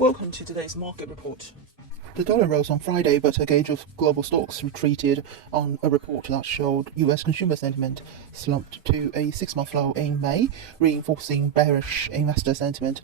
Welcome to today's market report. The dollar rose on Friday, but a gauge of global stocks retreated on a report that showed US consumer sentiment slumped to a 6-month low in May, reinforcing bearish investor sentiment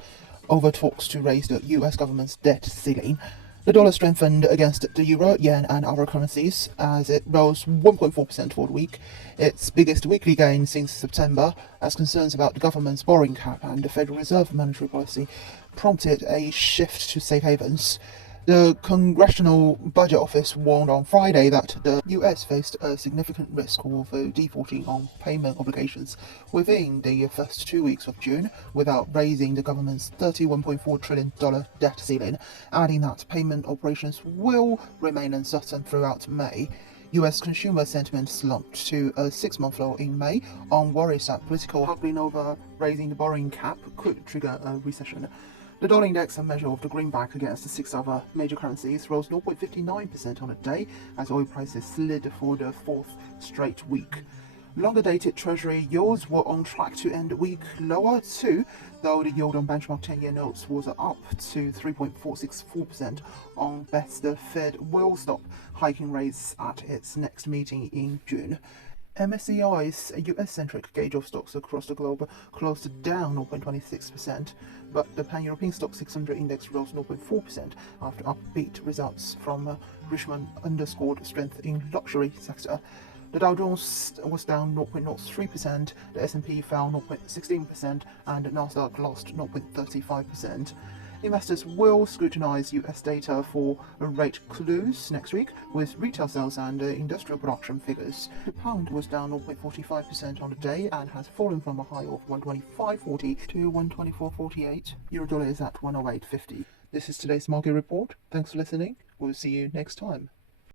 over talks to raise the US government's debt ceiling. The dollar strengthened against the euro, yen, and other currencies as it rose 1.4% for the week, its biggest weekly gain since September, as concerns about the government's borrowing cap and the Federal Reserve monetary policy prompted a shift to safe havens. The Congressional Budget Office warned on Friday that the US faced a significant risk of defaulting on payment obligations within the first 2 weeks of June without raising the government's $31.4 trillion debt ceiling, adding that payment operations will remain uncertain throughout May. US consumer sentiment slumped to a 6-month low in May on worries that political haggling over raising the borrowing cap could trigger a recession. The dollar index, a measure of the greenback against the 6 other major currencies, rose 0.59% on a day as oil prices slid for the 4th straight week. Longer-dated Treasury yields were on track to end the week lower too, though the yield on benchmark 10-year notes was up to 3.464% on bets the Fed will stop hiking rates at its next meeting in June. MSCI's US-centric gauge of stocks across the globe closed down 0.26%, but the Pan-European Stock 600 index rose 0.4% after upbeat results from Richmond underscored strength in luxury sector. The Dow Jones was down 0.03%, the S&P fell 0.16%, and the Nasdaq lost 0.35%. Investors will scrutinize US data for rate clues next week, with retail sales and industrial production figures. The pound was down 0.45% on the day and has fallen from a high of 125.40 to 124.48. Euro dollar is at 108.50. This is today's market report. Thanks for listening. We'll see you next time.